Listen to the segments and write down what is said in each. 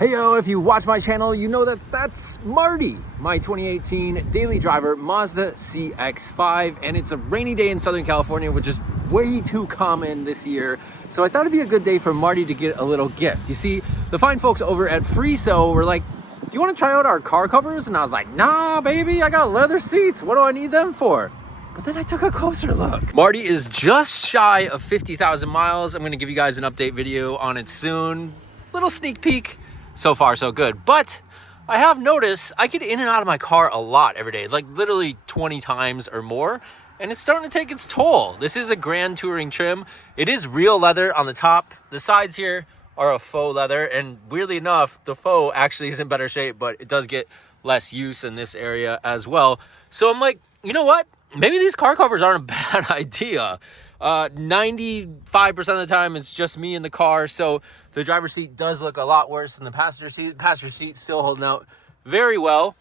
Hey yo, if you watch my channel, you know that that's Marty, my 2018 daily driver Mazda CX-5, and it's a rainy day in Southern California, which is way too common this year. So I thought it'd be a good day for Marty to get a little gift. You see, the fine folks over at Freeso were like, do you want to try out our car covers? And I was like, nah, baby, I got leather seats. What do I need them for? But then I took a closer look. Marty is just shy of 50,000 miles. I'm gonna give you guys an update video on it soon. Little sneak peek. So far, so good. But I have noticed I get in and out of my car a lot every day, like literally 20 times or more, and it's starting to take its toll. This is a Grand Touring trim. It is real leather on the top. The sides here are a faux leather, and weirdly enough, the faux actually is in better shape, but it does get less use in this area as well. So I'm like, you know what? Maybe these car covers aren't a bad idea. 95% of the time it's just me in the car, so the driver's seat does look a lot worse than the passenger seat. The passenger seat's still holding out very well,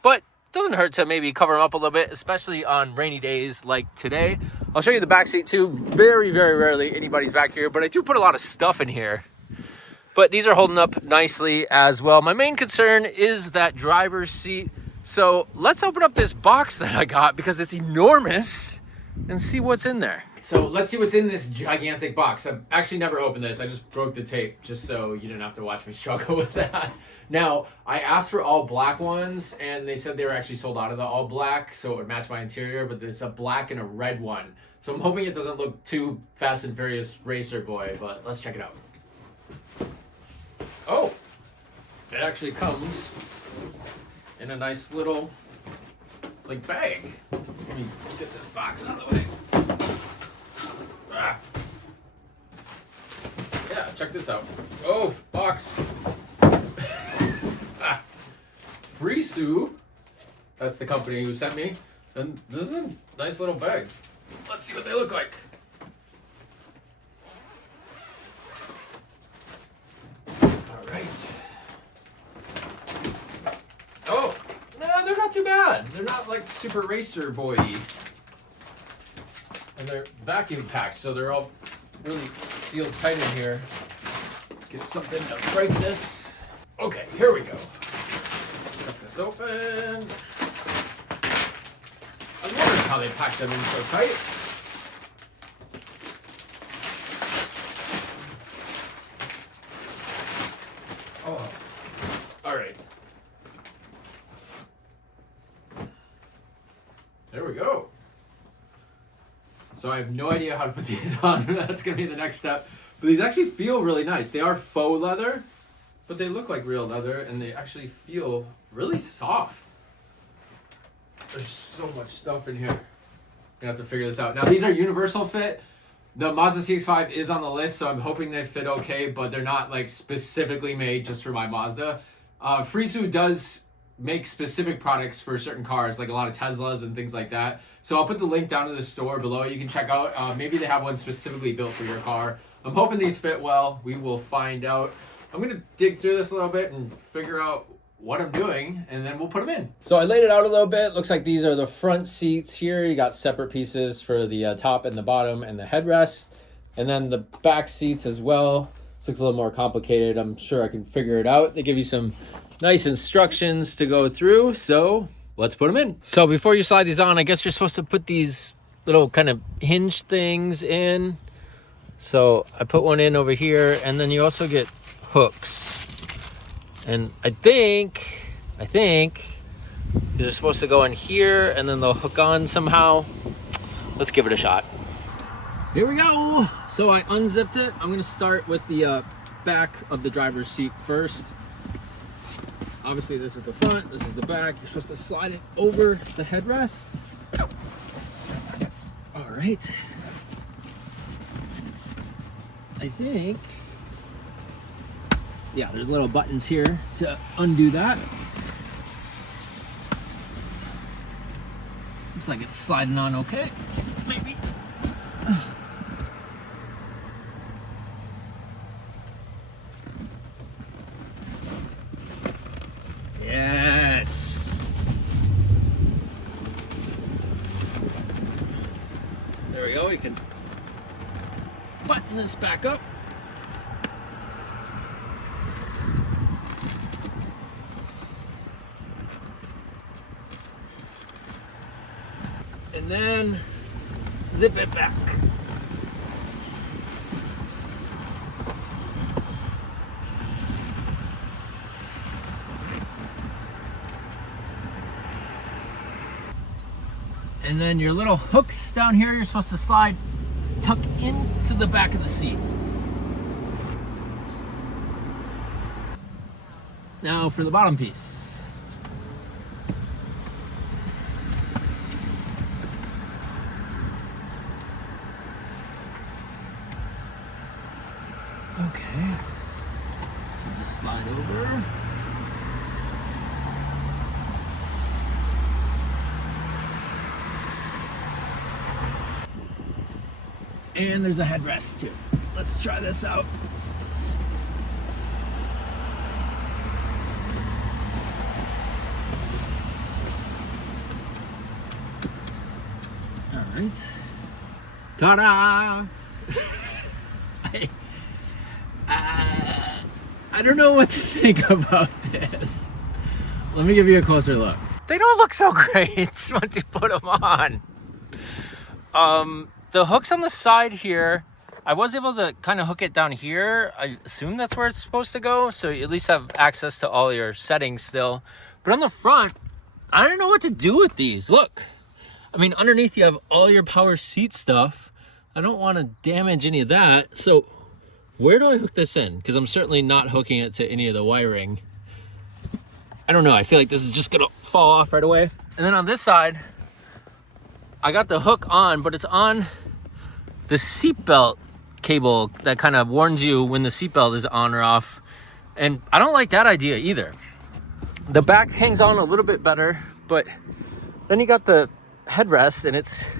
but it doesn't hurt to maybe cover them up a little bit, especially on rainy days like today. I'll show you the back seat too. Very, very rarely anybody's back here, but I do put a lot of stuff in here. But these are holding up nicely as well. My main concern is that driver's seat. So let's open up this box that I got because it's enormous and see what's in there. So let's see what's in this gigantic box. I've actually never opened this. I just broke the tape just so you didn't have to watch me struggle with that. Now, I asked for all black ones and they said they were actually sold out of the all black, so it would match my interior, but it's a black and a red one. So I'm hoping it doesn't look too Fast and Furious Racer Boy, but let's check it out. Oh, it actually comes in a nice little like bag. Let me get this box out of the way. Ah. Yeah, check this out. Oh, box. Ah. Freeso, that's the company who sent me. And this is a nice little bag. Let's see what they look like. All right. Oh, no, they're not too bad. They're not like super racer boy-y. And they're vacuum packed, so they're all really sealed tight in here. Get something to break this. Okay, here we go. Cut this open. I was wondering how they packed them in so tight. Oh, all right. There we go. So I have no idea how to put these on. That's going to be the next step. But these actually feel really nice. They are faux leather, but they look like real leather, and they actually feel really soft. There's so much stuff in here. I'm going to have to figure this out. Now, these are universal fit. The Mazda CX-5 is on the list, so I'm hoping they fit okay, but they're not like specifically made just for my Mazda. Freeso does make specific products for certain cars, like a lot of Teslas and things like that. So I'll put the link down to the store below. You can check out. Maybe they have one specifically built for your car. I'm hoping these fit well. We will find out. I'm going to dig through this a little bit and figure out what I'm doing, and then we'll put them in. So I laid it out a little bit. Looks like these are the front seats here. You got separate pieces for the top and the bottom and the headrest. And then the back seats as well. This looks a little more complicated. I'm sure I can figure it out. They give you some nice instructions to go through, so let's put them in. So before you slide these on, I guess you're supposed to put these little kind of hinge things in. So I put one in over here, and then you also get hooks. And I think these are supposed to go in here, and then they'll hook on somehow. Let's give it a shot. Here we go. So I unzipped it. I'm gonna start with the back of the driver's seat first. Obviously, this is the front, this is the back. You're supposed to slide it over the headrest. All right. I think, yeah, there's little buttons here to undo that. Looks like it's sliding on okay, maybe. Yes. There we go. We can button this back up. and then zip it back. And then your little hooks down here, you're supposed to slide, tuck into the back of the seat. Now for the bottom piece. Okay. Just slide over. And there's a headrest too. Let's try this out. All right. Ta-da! I don't know what to think about this. Let me give you a closer look. They don't look so great once you put them on. The hooks on the side here, I was able to kind of hook it down here. I assume that's where it's supposed to go, so you at least have access to all your settings still. But on the front, I don't know what to do with these. Look, I mean, underneath you have all your power seat stuff. I don't want to damage any of that. So where do I hook this in? Because I'm certainly not hooking it to any of the wiring. I don't know, I feel like this is just gonna fall off right away. And then on this side, I got the hook on, but it's on the seatbelt cable that kind of warns you when the seatbelt is on or off. And I don't like that idea either. The back hangs on a little bit better, but then you got the headrest and it's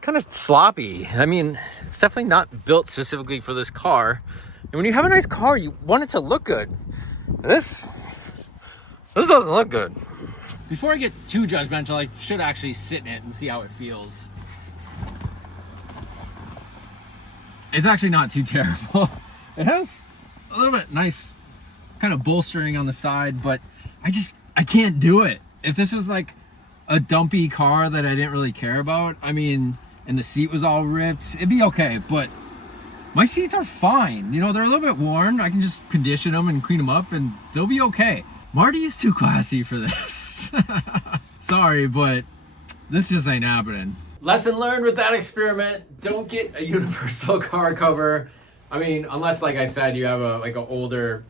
kind of sloppy. I mean, it's definitely not built specifically for this car. And when you have a nice car, you want it to look good. And this doesn't look good. Before I get too judgmental, I should actually sit in it and see how it feels. It's actually not too terrible. It has a little bit nice kind of bolstering on the side, but I can't do it. If this was like a dumpy car that I didn't really care about, I mean, and the seat was all ripped, it'd be okay, but my seats are fine. You know, they're a little bit worn. I can just condition them and clean them up and they'll be okay. Marty is too classy for this. Sorry, but this just ain't happening. Lesson learned with that experiment, don't get a universal car cover. I mean, unless, like I said, you have an older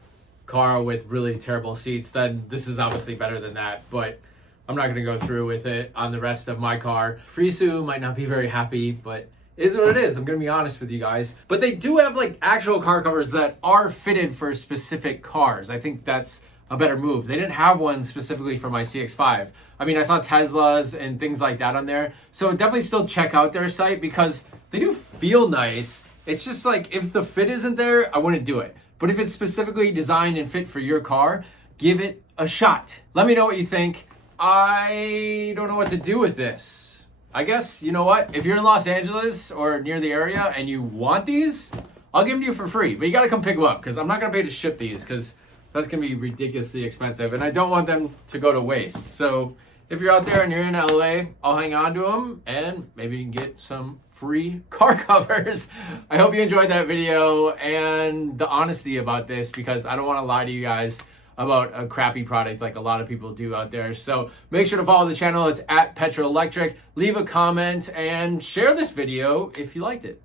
car with really terrible seats, then this is obviously better than that, but I'm not gonna go through with it on the rest of my car. Frisu might not be very happy, but it is what it is. I'm gonna be honest with you guys. But they do have like actual car covers that are fitted for specific cars. I think that's a better move. They didn't have one specifically for my CX-5. I mean, I saw Teslas and things like that on there. So definitely still check out their site because they do feel nice. It's just like, if the fit isn't there, I wouldn't do it. But if it's specifically designed and fit for your car, give it a shot. Let me know what you think. I don't know what to do with this. I guess, you know what? If you're in Los Angeles or near the area and you want these, I'll give them to you for free. But you gotta come pick them up because I'm not gonna pay to ship these because that's gonna be ridiculously expensive and I don't want them to go to waste. So if you're out there and you're in LA, I'll hang on to them and maybe you can get some free car covers. I hope you enjoyed that video and the honesty about this because I don't want to lie to you guys about a crappy product like a lot of people do out there. So make sure to follow the channel. It's @PetroElectric. Leave a comment and share this video if you liked it.